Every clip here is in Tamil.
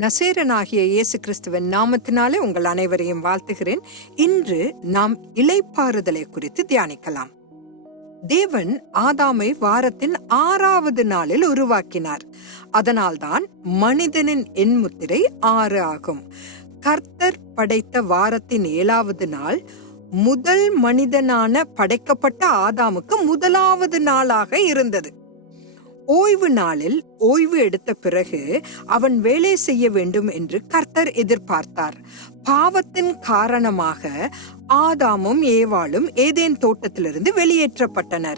நசேரனாகிய இயேசு கிறிஸ்துவின் நாமத்தினாலே உங்கள் அனைவரையும் வாழ்த்துகிறேன். இன்று நாம் இலைப்பாறுதலை குறித்து தியானிக்கலாம். தேவன் ஆதாமை வாரத்தின் ஆறாவது நாளில் உருவாக்கினார். அதனால்தான் மனிதனின் எண்முத்திரை ஆறு ஆகும். கர்த்தர் படைத்த வாரத்தின் ஏழாவது நாள் முதல் மனிதனான படைக்கப்பட்ட ஆதாமுக்கு முதலாவது நாளாக இருந்தது. ஓய்வு நாளில் ஓய்வு எடுத்த பிறகு அவன் வேலை செய்ய வேண்டும் என்று கர்த்தர் எதிர்பார்த்தார். பாவத்தின் காரணமாக ஆதாமும் ஏவாளும் ஏதேன் தோட்டத்திலிருந்து வெளியேற்றப்பட்டனர்.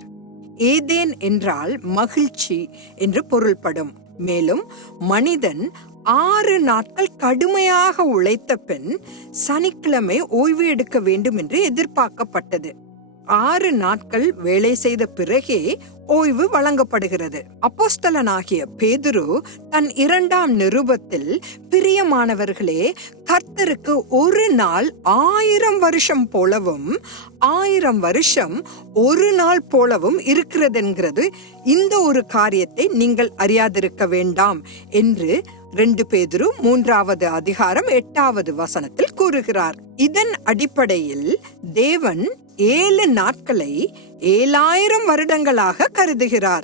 ஏதேன் என்றால் மகிழ்ச்சி என்று பொருள்படும். மேலும் மனிதன் ஆறு நாட்கள் கடுமையாக உழைத்த பின் சனிக்கிழமை ஓய்வு எடுக்க வேண்டும் என்று எதிர்பார்க்கப்பட்டது. ஆறு நாட்கள் வேலை செய்த பிறகே ஓய்வு வழங்கப்படுகிறது. அப்போஸ்தலனாகிய பேதுரு தன் இரண்டாம் நிருபத்தில் பிரியமானவர்களே கர்த்தருக்கு ஒரு நாள் ஆயிரம் வருஷம் போலவும் ஆயிரம் வருஷம் ஒரு நாள் போலவும் இருக்கிறதென்கிறது. இந்த ஒரு காரியத்தை நீங்கள் அறியாதிருக்க வேண்டாம் என்று ரெண்டு பேதுரு மூன்றாவது அதிகாரம் எட்டாவது வசனத்தில் கூறுகிறார். இதன் அடிப்படையில் தேவன் ஏழு நாட்களை ஏழாயிரம் வருடங்களாக கருதுகிறார்.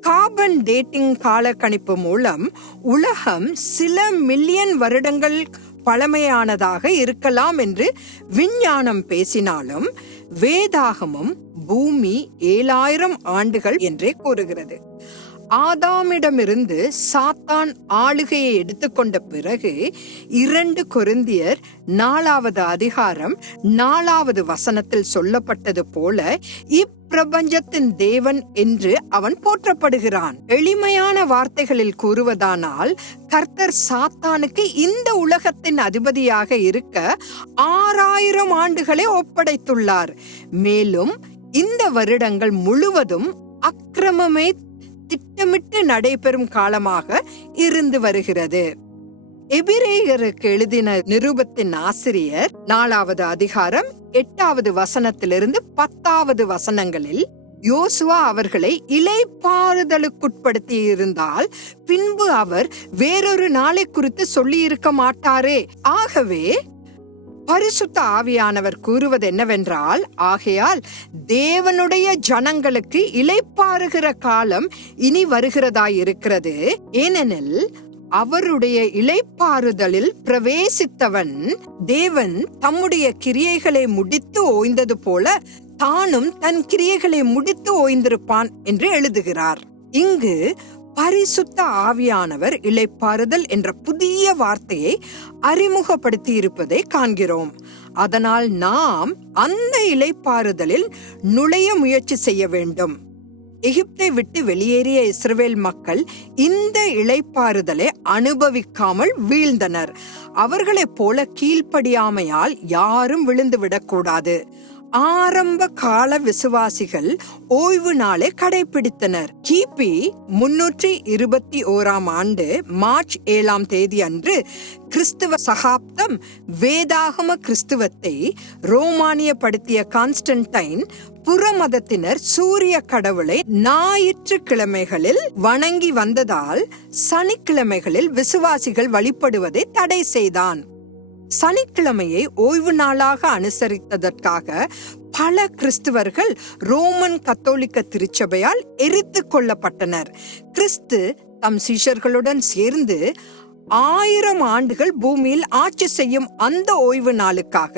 கார்பன் டேட்டிங் காலக்கணிப்பு மூலம் உலகம் சில மில்லியன் வருடங்கள் பழமையானதாக இருக்கலாம் என்று விஞ்ஞானம் பேசினாலும் வேதாகமும் பூமி ஏழாயிரம் ஆண்டுகள் என்றே கூறுகிறது. ஆதாமிடமிருந்து சாத்தான் ஆளுகையை எடுத்துக்கொண்ட பிறகு இரண்டு கொருந்தியர் நாலாவது அதிகாரம் நாலாவது வசனத்தில் சொல்லப்பட்டது போல இப்பிரபஞ்சத்தின் தேவன் என்று அவன் போற்றப்படுகிறான். எளிமையான வார்த்தைகளில் கூறுவதானால் கர்த்தர் சாத்தானுக்கு இந்த உலகத்தின் அதிபதியாக இருக்க ஆறாயிரம் ஆண்டுகளை ஒப்படைத்துள்ளார். மேலும் இந்த வருடங்கள் முழுவதும் அக்கிரமமே திட்டமிட்டு நடைபெறும் காலமாக இருந்து வருகிறது. எபிரேயருக்கு எழுதின நிருபத்தின் ஆசிரியர் நாலாவது அதிகாரம் எட்டாவது வசனத்திலிருந்து பத்தாவது வசனங்களில் யோசுவா அவர்களை இலைப்பாறுதலுக்குட்படுத்தி இருந்தால் பின்பு அவர் வேறொரு நாளை குறித்து சொல்லி இருக்க மாட்டாரே. ஆகவே பரிசுத்த ஆவியானவர் கூறுவது என்னவென்றால் ஆகையால் தேவனுடைய ஜனங்களுக்கு இலைப்பாறுகிற காலம் இனி வருகிறதாயிருக்கிறது. ஏனெனில் அவருடைய இலைப்பாறுதலில் பிரவேசித்தவன் தேவன் தம்முடைய கிரியைகளை முடித்து ஓய்ந்தது போல தானும் தன் கிரியைகளை முடித்து ஓய்ந்திருப்பான் என்று எழுதுகிறார். இங்கு பரிசுத்த ஆவியானவர் இலைப்பாறுதல் என்ற புதிய வார்த்தையை அறிமுகப்படுத்தி இருப்பதை காண்கிறோம். அதனால் நாம் அந்த இலைப்பாறுதலில் நுழைய முயற்சி செய்ய வேண்டும். எகிப்தை விட்டு வெளியேறிய இஸ்ரவேல் மக்கள் இந்த இளைப்பாறுதலை அனுபவிக்காமல் வீழ்ந்தனர். அவர்களைப் போல கீழ்ப்படியாமையால் யாரும் விழுந்து விடக்கூடாது. ஆரம்ப கால விசுவாசிகள் ஓய்வு நாளை கடைபிடித்தனர் கிபி முன்னூற்றி இருபத்தி ஓராம் ஆண்டு மார்ச் ஏழாம் தேதி அன்று கிறிஸ்துவ சகாப்தம் வேதாகம கிறிஸ்துவத்தை ரோமானியப்படுத்திய கான்ஸ்டன்டைன் புறமதத்தினர் சூரிய கடவுளை ஞாயிற்றுக்கிழமைகளில் வணங்கி வந்ததால் சனிக்கிழமைகளில் விசுவாசிகள் வழிபடுவதை தடை செய்தான். சனிக்கிழமையை ஓய்வு நாளாக அனுசரித்ததற்காக பல கிறிஸ்துவர்கள் ரோமன் கத்தோலிக்க திருச்சபையால் எரித்து கொள்ளப்பட்டனர் கிறிஸ்து தம் சீஷர்களுடன் சேர்ந்து ஆயிரம் ஆண்டுகள் பூமியில் ஆட்சி செய்யும் அந்த ஓய்வு நாளுக்காக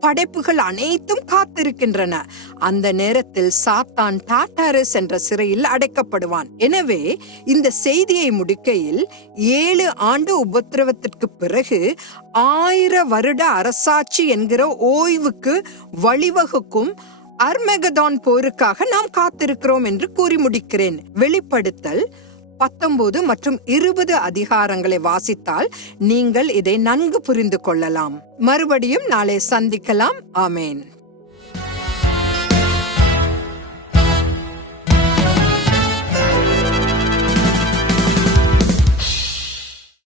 படைப்புகள் அனைத்தும் காத்திருக்கின்றன. அந்த நேரத்தில் சாத்தான் டாட்டாரஸ் என்ற சிறையில் அடைக்கப்படுவான். எனவே இந்த செய்தியை முடிக்கையில் ஏழு ஆண்டு உபத்திரவத்திற்கு பிறகு ஆயிர வருட அரசாட்சி என்கிற ஓய்வுக்கு வழிவகுக்கும் அர்மெகதான் போருக்காக நாம் காத்திருக்கிறோம் என்று கூறி முடிக்கிறேன். வெளிப்படுத்தல் பத்தொன்பது மற்றும் இருபது அதிகாரங்களை வாசித்தால் நீங்கள் இதை நன்கு புரிந்து கொள்ளலாம். மறுபடியும் நாளை சந்திக்கலாம். ஆமேன்.